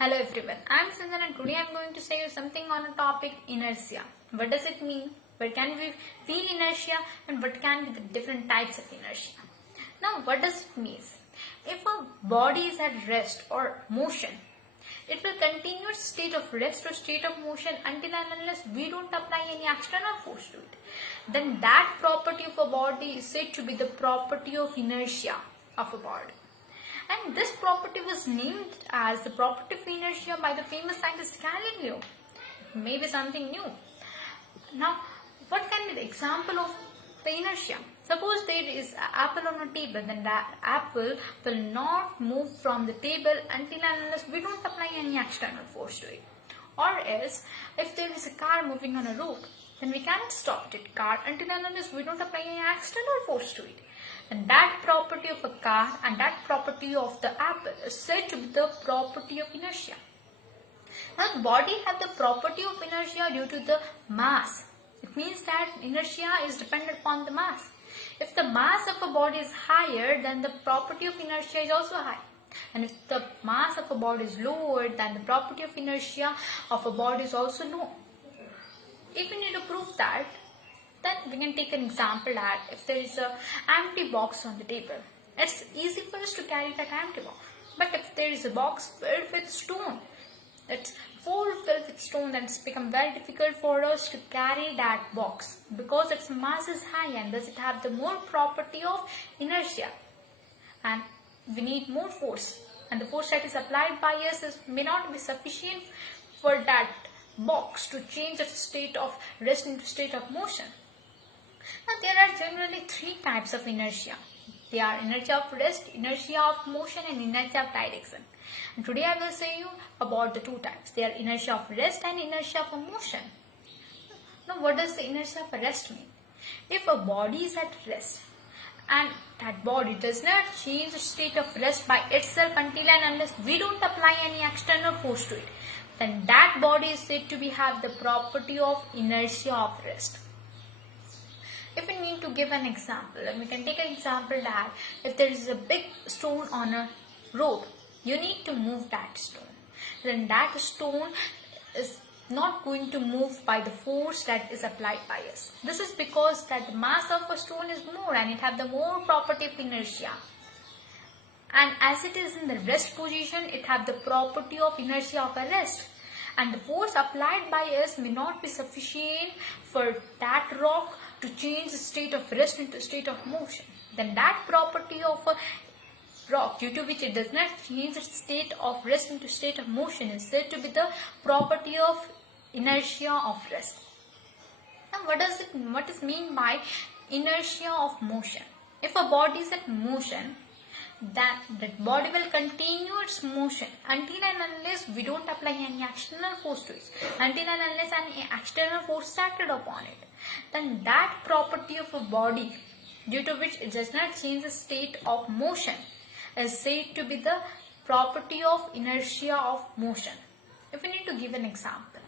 Hello everyone, I am Sanjana and today I am going to say you something on a topic inertia. What does it mean? Where can we feel inertia and what can be the different types of inertia? Now what does it mean? If a body is at rest or motion, it will continue its state of rest or state of motion until and unless we don't apply any external force to it. Then that property of a body is said to be the property of inertia of a body. And this property was named as the property of inertia by the famous scientist Galileo. Maybe something new. Now, what can be the example of the inertia? Suppose there is an apple on a table, then that apple will not move from the table until and unless we don't apply any external force to it. Or else, if there is a car moving on a road, then we cannot stop that car until and unless we don't apply any external force to it. And that property of a car and that property of the apple is said to be the property of inertia. Now the body has the property of inertia due to the mass. It means that inertia is dependent upon the mass. If the mass of a body is higher, then the property of inertia is also high. And if the mass of a body is lower, then the property of inertia of a body is also low. If we need to prove that, then we can take an example that if there is an empty box on the table, it's easy for us to carry that empty box. But if there is a box filled with stone, it's full filled with stone, then it's become very difficult for us to carry that box because its mass is high and thus it have the more property of inertia. And we need more force. And the force that is applied by us may not be sufficient for that box to change its state of rest into state of motion. Now there are generally three types of inertia. They are inertia of rest, inertia of motion and inertia of direction. And today I will say you about the two types. They are inertia of rest and inertia of motion. Now what does the inertia of rest mean? If a body is at rest and that body does not change the state of rest by itself until and unless we don't apply any external force to it, then that body is said to have the property of inertia of rest. If we need to give an example, we can take an example that if there is a big stone on a road, you need to move that stone. Then that stone is not going to move by the force that is applied by us. This is because that the mass of a stone is more and it have the more property of inertia. And as it is in the rest position, it have the property of inertia of a rest. And the force applied by us may not be sufficient for that rock to change the state of rest into state of motion. Then that property of a rock, due to which it does not change its state of rest into state of motion, is said to be the property of inertia of rest. Now what is mean by inertia of motion? If a body is at motion, that body will continue its motion until and unless we don't apply any external force to it, until and unless any external force is acted upon it. Then that property of a body, due to which it does not change the state of motion, is said to be the property of inertia of motion. If we need to give an example,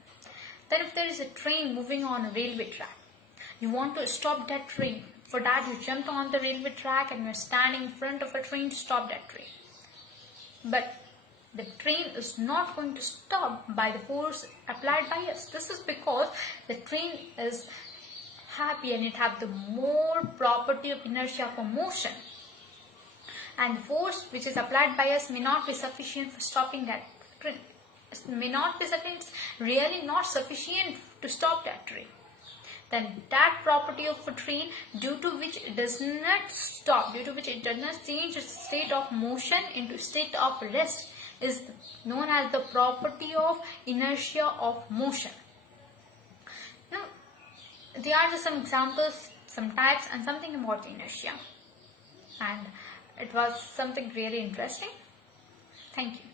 then if there is a train moving on a railway track, you want to stop that train. For that, you jumped on the railway track and you are standing in front of a train to stop that train. But the train is not going to stop by the force applied by us. This is because the train is happy and it have the more property of inertia for motion. And the force which is applied by us may not be sufficient for stopping that train. It may not be sufficient, it's really not sufficient to stop that train. Then that property of a train, due to which it does not stop, due to which it does not change its state of motion into state of rest, is known as the property of inertia of motion. Now, there are some examples, some types and something about inertia. And it was something really interesting. Thank you.